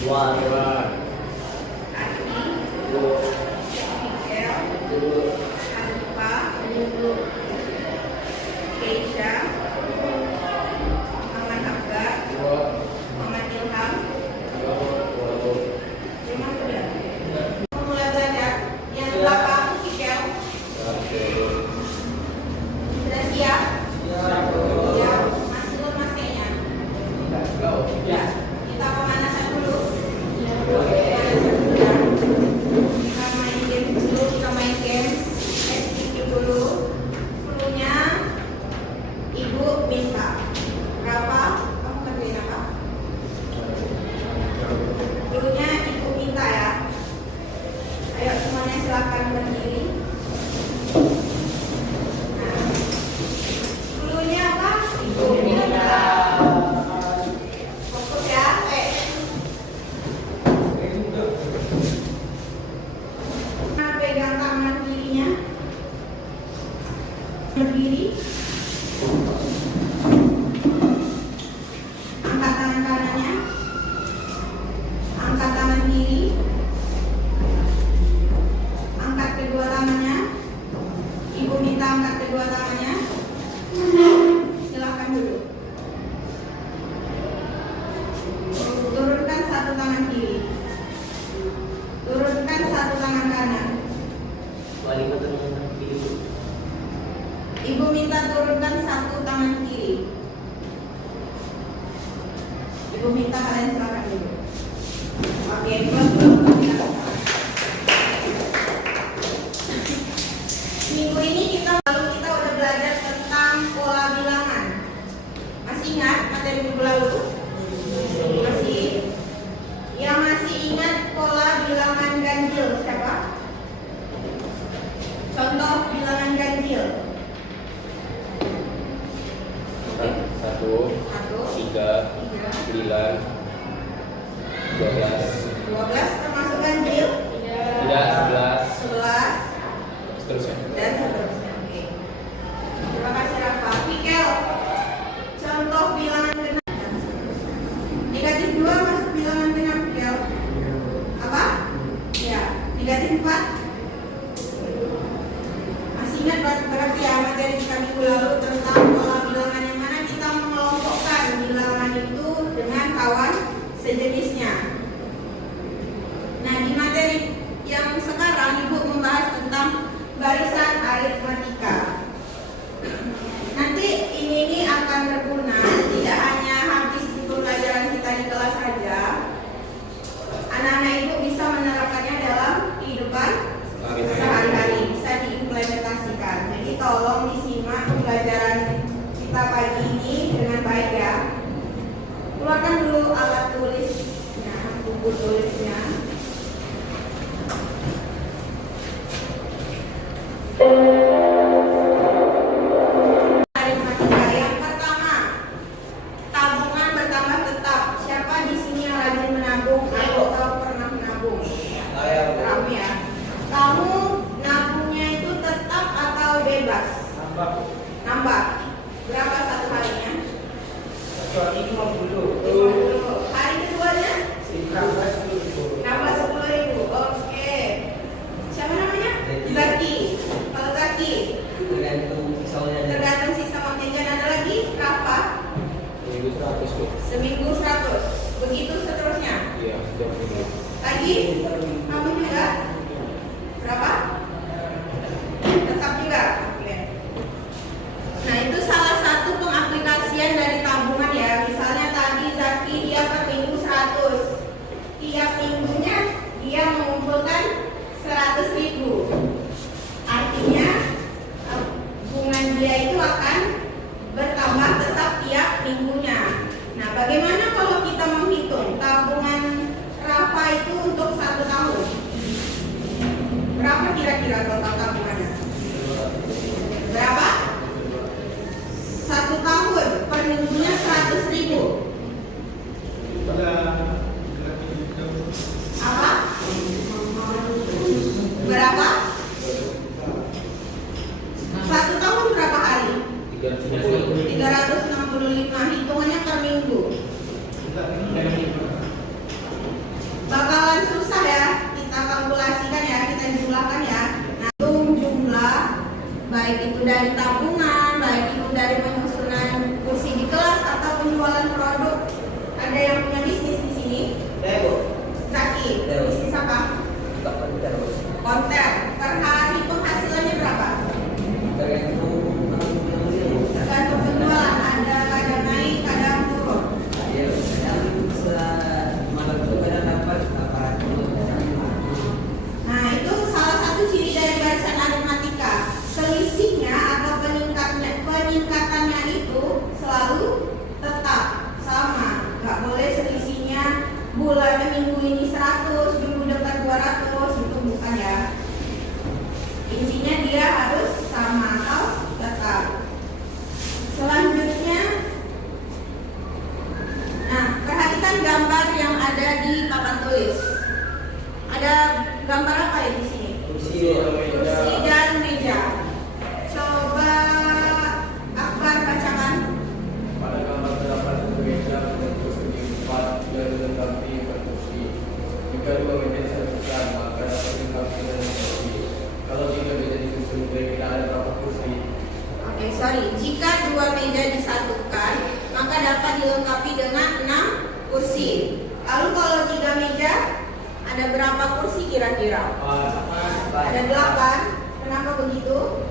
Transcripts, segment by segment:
Dua. Berdiri, angkat tangan kanannya, angkat tangan kiri, angkat kedua tangannya. Ibu minta angkat kedua tangannya. Silakan duduk. Turunkan satu tangan kiri, turunkan satu tangan kanan. Ibu minta turunkan satu tangan kiri. Ibu minta kalian silakan dulu. Oke, minggu ini kita udah belajar tentang pola bilangan. Masih ingat materi minggu lalu? Masih? Yang masih ingat pola bilangan ganjil siapa? Contoh bilangan ganjil. 1, 3, 9, 12 termasuk ganjil? Tidak, 11 seterusnya. Dan seterusnya. Oke. Terima kasih Rafa. Mikel, contoh bilangan genap. Negatif 2 masuk bilangan genap, Mikel. Apa? Ya, negatif 4. Masih ingat berarti ya materi kita minggu lalu tentang pola bilangan yang mana kita mengelompokkan bilangan itu dengan kawan sejenisnya. Nah, di materi yang sekarang Ibu membahas tentang barisan aritmatika. Nanti ini akan berguna tidak hanya habis pembelajaran kita di kelas saja. Anak-anak Ibu bisa menerapkannya dalam kehidupan sehari-hari, bisa diimplementasikan. Jadi tolong disimak pembelajaran kita pagi ini dengan baik ya. Keluarkan dulu alat tulisnya, buku tulisnya. Aritmatika yang pertama, tabungan bertambah tetap. Siapa di sini yang rajin menabung atau pernah menabung? Kamu ya. Kamu nabungnya itu tetap atau bebas? Nambah. Berapa satu harinya? Hari 50. 50. Hari keduanya? Nambah 10.000. Nambah 10.000. Oke. Siapa namanya? Zaki. Kalau Zaki? Tergantung sisa uang jajan. Ada lagi? Berapa? Seminggu 100. Begitu seterusnya. Iya, setiap minggu. Lagi? Kamu juga? Berapa? Tetap juga. Oke. Nah, itu salah satu pengaplikasian dari tabungan ya. Misalnya tadi Zaki dia per minggu 100. Tiap minggunya dia mengumpulkan 100.000. Artinya tabungan dia itu akan bertambah tetap tiap minggunya. Nah, bagaimana kalau kita menghitung tabungan Rafa itu untuk 1 minggu ini 100, minggu depan 200, itu bukan ya. Intinya dia harus sama atau tetap. Selanjutnya, nah perhatikan gambar yang ada di papan tulis. Ada gambar apa ya di sini? Kursi dan meja. Coba Akbar bacakan. Pada gambar terdapat satu meja berbentuk segi empat dan dilengkapi kursi. Jika dua meja disatukan, maka dapat dilengkapi dengan kursi. Kalau tiga meja disusun, kira-kira ada berapa kursi? Oke, sorry. Jika dua meja disatukan, maka dapat dilengkapi dengan 6 kursi. Lalu kalau 3 meja, ada berapa kursi kira-kira? Ada 8. Kenapa begitu?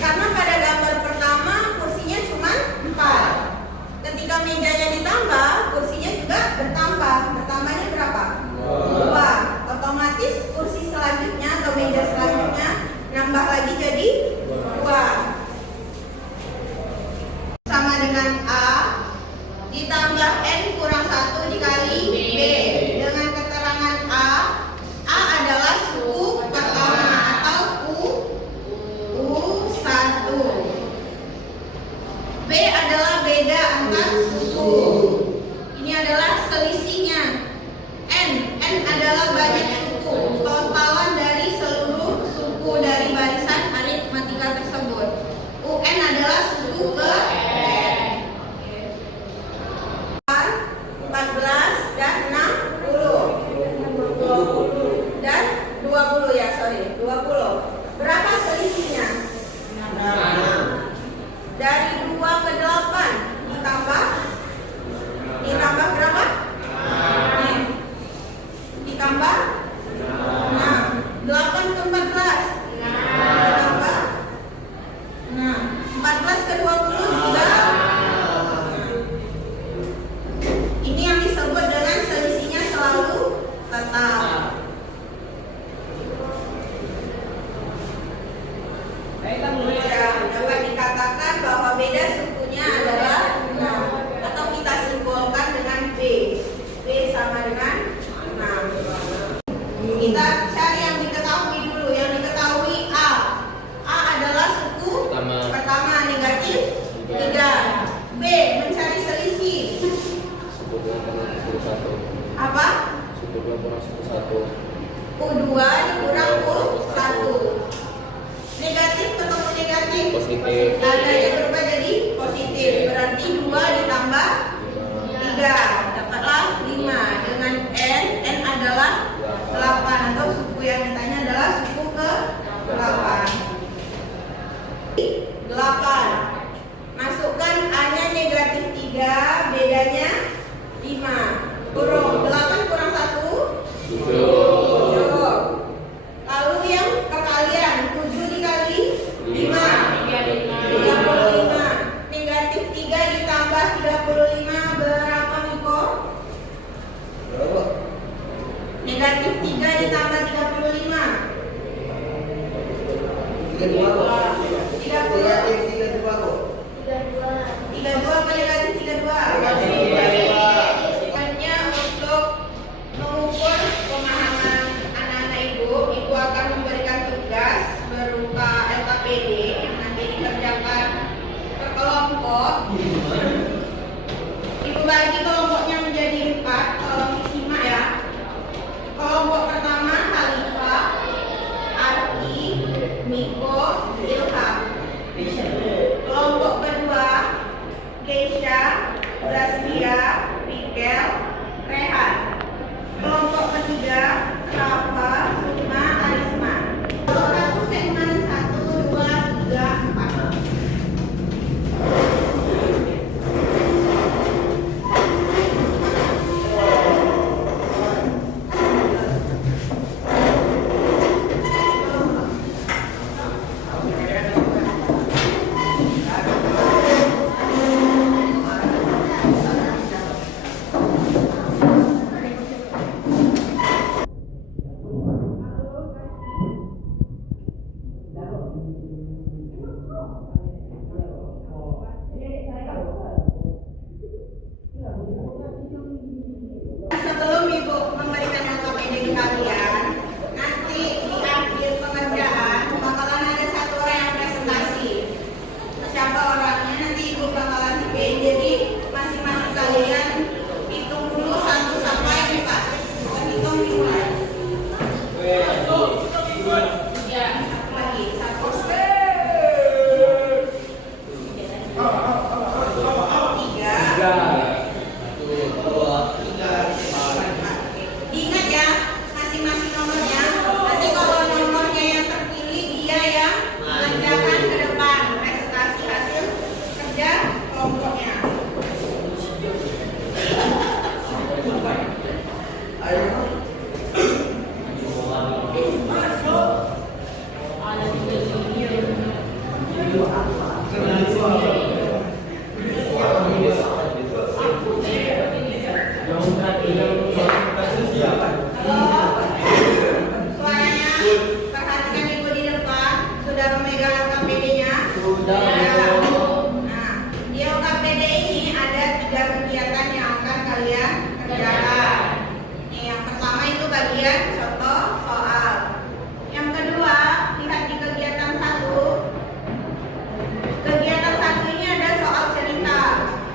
Karena pada gambar pertama kursinya cuma 4. Ketika mejanya ditambah, kursinya juga bertambah. Bertambahnya berapa? 2. Otomatis kursi selanjutnya atau meja selanjutnya nambah lagi jadi 2. Sama dengan A ditambah N kurang 1 dikali B. Dengan keterangan A adalah suku pertama atau U1. B adalah beda antar suku. Ini adalah selisihnya. N adalah banyak suku, totalan dari seluruh suku dari barisan aritmatika tersebut. UN adalah suku ke N. 14 dan 60 dan 20 ya, sorry, 20. Berapa selisihnya? 6. Dari 2 ke 8 ditambah berapa? Nih. Ditambah 6. 8 ke 14 ditambah 6. 14 ke 20 juga. Ini yang disebut dengan selisihnya selalu tetap. Dapat dikatakan bahwa beda sukunya adalah 6. Atau kita simbolkan dengan B. B sama dengan 6. Kita cari yang diketahui dulu. Yang diketahui A adalah suku pertama negatif 3. B mencari selisih. Suku 2 kurang suku 1. Apa? Suku 2 kurang suku 1. U2 dikurang U1. Negatif ketemu negatif. Positif. Ada yang berubah jadi positif. Berarti 2 ditambah 3. Dapatlah 5. Dengan N adalah 8. Atau suku yang ditanya adalah suku ke 8. 8. Masukkan A-nya negatif 3. Bedanya 5. Kurang 8 kurang 1 7. Lalu yang perkalian 7 dikali 5 35. Negatif 3 ditambah 35 berapa Miko? Negatif 3 ditambah 35 32 apa negatif 32? bagian contoh soal. Yang kedua, lihat di kegiatan 1. Kegiatan 1 ini ada soal cerita.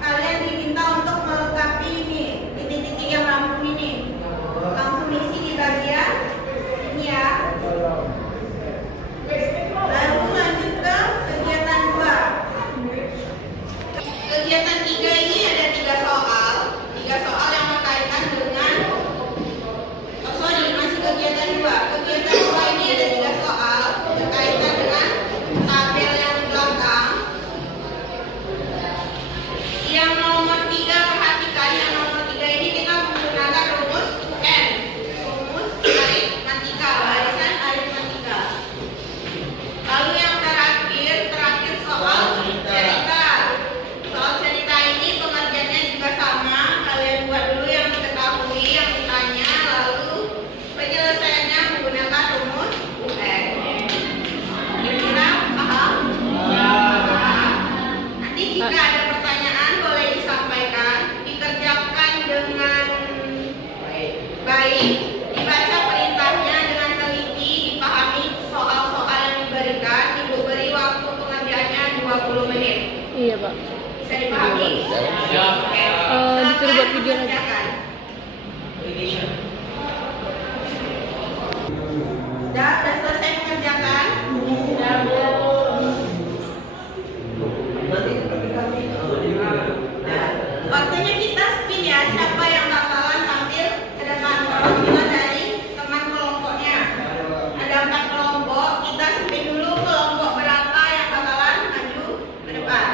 Kalian diminta untuk melengkapi ini, titik-titik yang rampung ini. Langsung isi di bagian ini ya. Lalu lanjut ke kegiatan 2. Kegiatan 3 ini ada 3 soal. 3 soal yang berkaitan dengan masih kegiatan 2. Kegiatan 2 ini ada 3 soal berkaitan dengan tabel yang di belakang. Yang nomor 3, perhatikan yang nomor 3 ini kita menggunakan rumus UN, rumus aritmatika, barisan aritmatika. Lalu yang terakhir soal cerita. Soal cerita ini pengerjaannya juga sama. Kalian buat dulu yang diketahui, yang ditanya, lalu penyelesaiannya menggunakan rumus UN. Kira-kira paham? Paham. Nanti jika ada pertanyaan boleh disampaikan, dikerjakan dengan baik, dibaca perintahnya dengan teliti, dipahami soal-soal yang diberikan, Ibu beri waktu pengerjaannya 20 menit. Iya, Pak. Bisa dipahami? Ya. Oke. Disuruh buat video lagi. Kerjakan. Udah selesai mengerjakan? Nah, waktunya kita spin ya. Siapa yang bakalan tampil ke depan? Perwakilan dari teman kelompoknya. Ada 4 kelompok. Kita spin dulu kelompok berapa yang bakalan maju ke depan.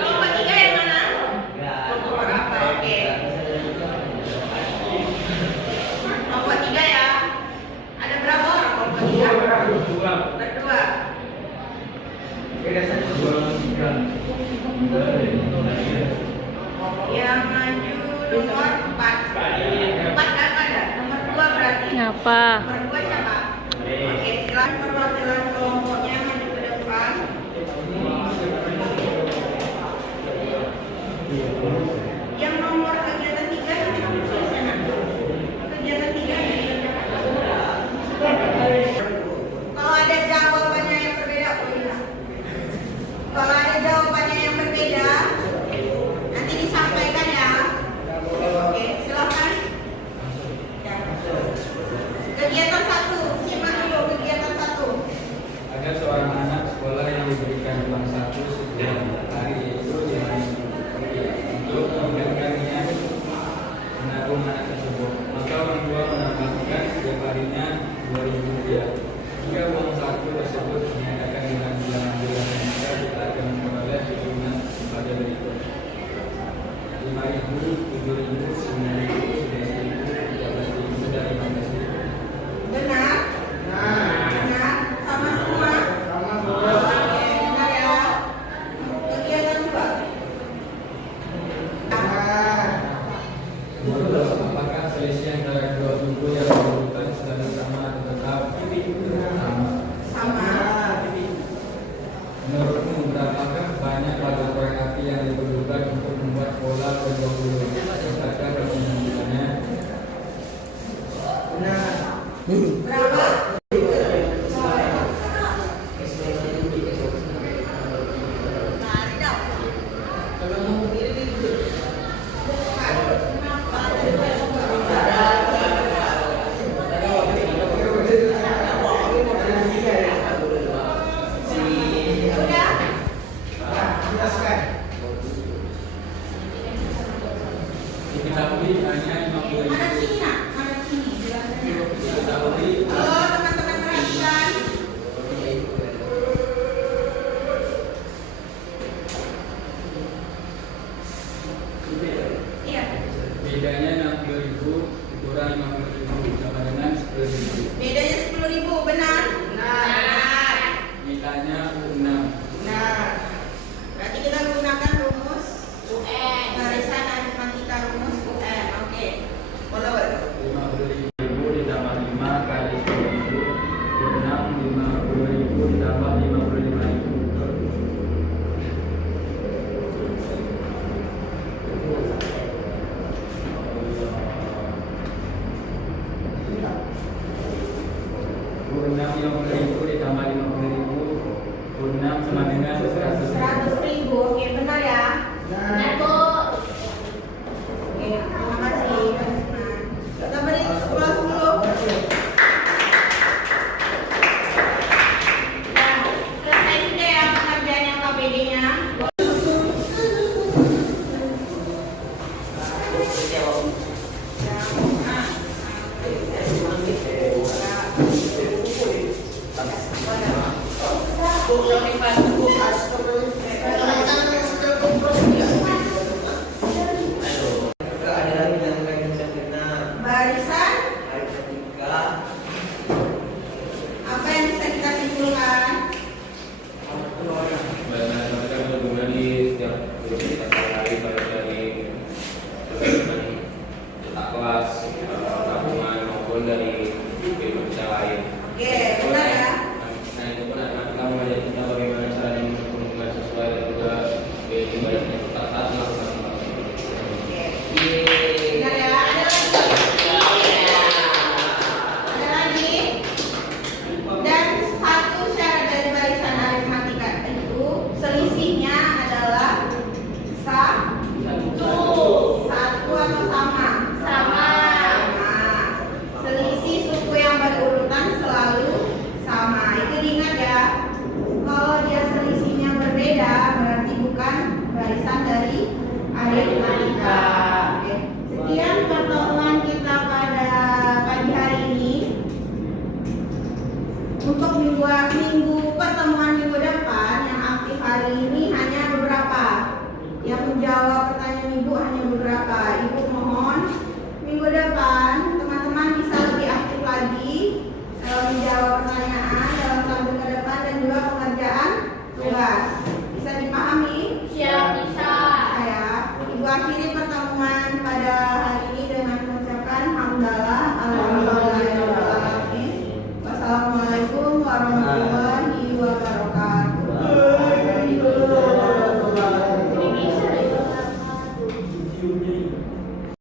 Kelompok 3 yang mana? Kelompok berapa? Oke. Kelompok 3 ya. Ada berapa orang kelompok 3? Berdua. Yang maju nomor 4. 4 kan ada? Nomor 2 berarti. Ngapa? Nomor 2 siapa? Oke, silakan perwakilan kelompoknya maju ke depan. Yang nomor kegiatan 3 nanti kamu tulis ya, Nak. Kegiatan 3 kalau ada jawabannya yang berbeda, kalau ada jawabannya yang berbeda, nanti disampaikan ya. Oke, silakan. Ya. Kegiatan 1, simak dulu kegiatan 1. Ada seorang anak sekolah yang diberikan uang saku setiap hari, yaitu 5.000 untuk menggantinya menabung anak tersebut. Maka orang tua menambahkan setiap harinya 2.000 rupiah. Jika uang saku tersebut dinyatakan dengan bilangan-bilangan, maka kita akan memperoleh hitungan pada berikut: 5.000, 7.000, 9.000, 11.000, 13.000, dan 15.000. Benar? Benar? Sama semua? Oke, benar ya. Bu, yang dibantu, Bu, astagfirullah.